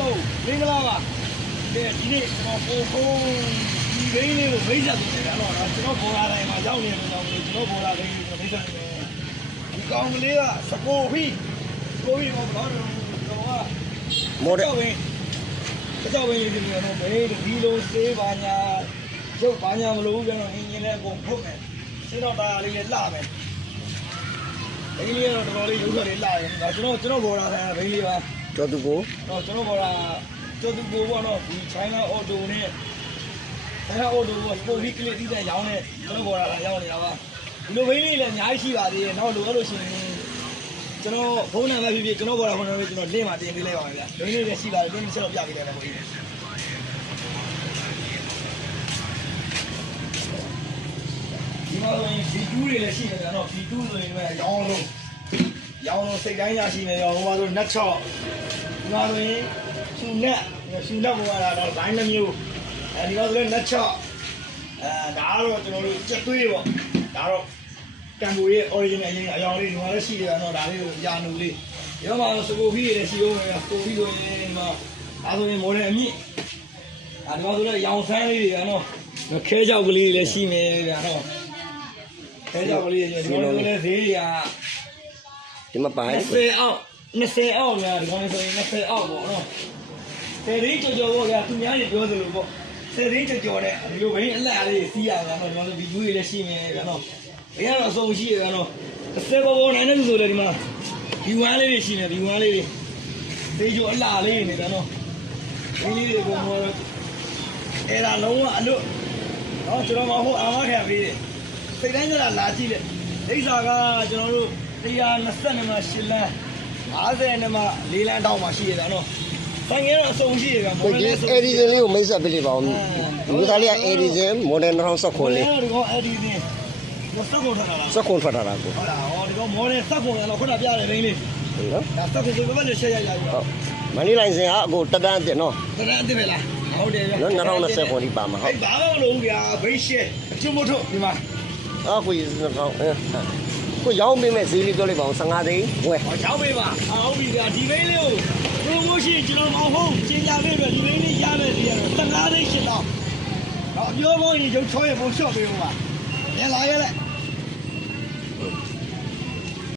လုံးမင်္ဂလာပါဒီနေ့ကျွန်တော်ပို့ဒီဘိန်းလေးကိုမိတ်ဆက်ပေးတယ်နော်ကျွန်တော်ပေါ်လာတိုင်းမှာရောက်နေတယ်တော့ကျွန်တော်ပေါ်လာတိုင်းကိုမိတ်ဆက်ပေးတယ်ဒီကောင်ကလေးကစကိုဖီကိုဖီတော့ဘာလို့တော့မော်ဒယ်ကြောက်ဝင်ဒီလိုတော့ဘေးဒီလိုစေးပါညာရုပ်ပါညာမလို့ပြန်တော့အင်ဂျင်နဲ့အကုန်ဖုတ်မယ်ရှင်းတော့တာလေးလည်းလှမယ်ဒီလေးကတော့တော်တော်လေးရုပ်ထွက်လေးလှတယ်ဒါကျွန်တော်ပေါ်လာတာဘိန်းလေးပါကျော်သူကိုတော့ကျွန်တော်ပေါ်လာကျော်သူကိုပေါ့နော်ဒီ China Auto နဲ့ China Auto ကိုစပိုဗီကလစ်တီးတဲ့ရောင်းနဲ့ကျွန်တော်ပေါ်လာတာရောက်နေတာပါဒီလိုဘိန်းလေးလည်းအများကြီးရှိပါသေးတယ်နောက်လိုလို့ရှိရင်ကျွန်တော်ဖုန်းနံပါတ်ဖြစ်ဖြစ်ကျွန်တော်ပေါ်လာဖုန်းနံပါတ်ကျွန်တော်လင့်မှာတင်ပေးလိုက်ပါမယ်ဗျာဘိန်းလေးလည်းရှိပါတယ်တင်းချက်တော့ပြပေးလိုက်ပါဘိန်းလေးဒီမှာဆိုရင် V2 တွေလည်းရှိနေတယ်နော် V2 ဆိုရင်လည်းရောင်းလုံးစိတ်တိုင်းရရှိနေရောဟိုမှာဆိုနက်ချော့ဒီမှာဆိုရင်ရှူလက်ပေါ်လာတော့ဘိုင်းနှမျိုးအဲဒီမှာဆိုရင်နက်ချော့ဒါကတော့ကျွန်တော်တို့စက်သွေးပေါ့ဒါတော့ကံကိုရဲ့ original အရောင်လေးဒီမှာလည်းရှိတယ်နော်ဒါလေးကိုယာနူလေးဒီမှာစကိုဖီတွေလည်းရှိအောင်ပဲစကိုဖီဆိုရင်ဒီမှာဒါဆိုရင်မော်ဒယ်အမြင့်ဒီမှာဆိုလည်းရောင်ဆန်းလေးတွေကနော်ခဲကြောက်ကလေးတွေလည်းရှိနေဗျာနော်ခဲကြောက်ကလေးတွေဒီလိုလည်းဈေးတွေကဒီမှာပါ20အောက်များဒီကောင်လေးဆိုရင်20အောက်ပေါ့နော်10ရင်းကြော်ပေါ့ဗျာသူများတွေပြောသလိုပေါ့10ရင်းကြော်တဲ့ဒီလိုဘိန်းအလှလေးစီးရတာနော်ကျွန်တော်တို့ဗီဒီယိုတွေလည်းရှိနေဗျာနော်ဘယ်ကတော့အဆုံးရှိရဗျာနော်10ဘောဘောနိုင်နေဆိုလေဒီမှာ V1 လေးတွေရှိနေ V1 လေးတွေသေချိုအလှလေးနေဗျာနော်ဒီလေးတွေကတော့အဲ့ဒါလုံးဝအလွတ်နော်ကျွန်တော်မဟုတ်အာမခံပေးတယ်စိတ်တိုင်းကြလာကြည့်လေဒိဋ္ဌာကကျွန်တော်တို့120နဲ့မှ8လမ်း50နဲ့မှ4လမ်းတောင်းမှရှိရတာနော်ဆိုင်ငယ်တော့အစုံရှိရကမော်ဒယ်အေဒီဇင်လေးကိုမိတ်ဆက်ပေးလိုက်ပါဦးဒီသားလေးကအေဒီဇင်မော်ဒယ်2019လေးဒီကောင်အေဒီဇင်ကိုစက်ကုန်ထားတာလားစက်ကုန်ထွက်ထားတာကိုဟုတ်လားဟောဒီကောင်မော်ဒယ်စက်ကုန်လည်းခုနပြရတယ်ဘိန်းလေးဟုတ်နော်ဒါစက်ကုန်ဆိုဘယ်လိုရှက်ရရပြီဟုတ်မနီလိုင်စင်ကအခုတက်တန်းအစ်နော်တက်တန်းအစ်ပဲလားဟုတ်တယ်ဗျာနော်2020ခုဒီပါမှာဟုတ်ဘာမှမလုပ်ဗျာဘိန်းရှက်အချုံမထုတ်ဒီမှာအခုကိုရောင်းပေးမဲ့ဈေးလေးပြောလိုက်ပါဦး15သိန်းဝယ်ရောင်းပေးပါဟုတ်ပြီဗျာဒီဘိန်းလေးကို promotion ကျွန်တော်မဟုတ်ကျင်းပြပေးပြီဒီဘိန်းလေးရမယ်ဒီကတော့15သိန်း8တော့တော့အပြောကောင်းရင်ရုပ်ချောရပုံလျှော့ပေးဦးပါရလာရလဲ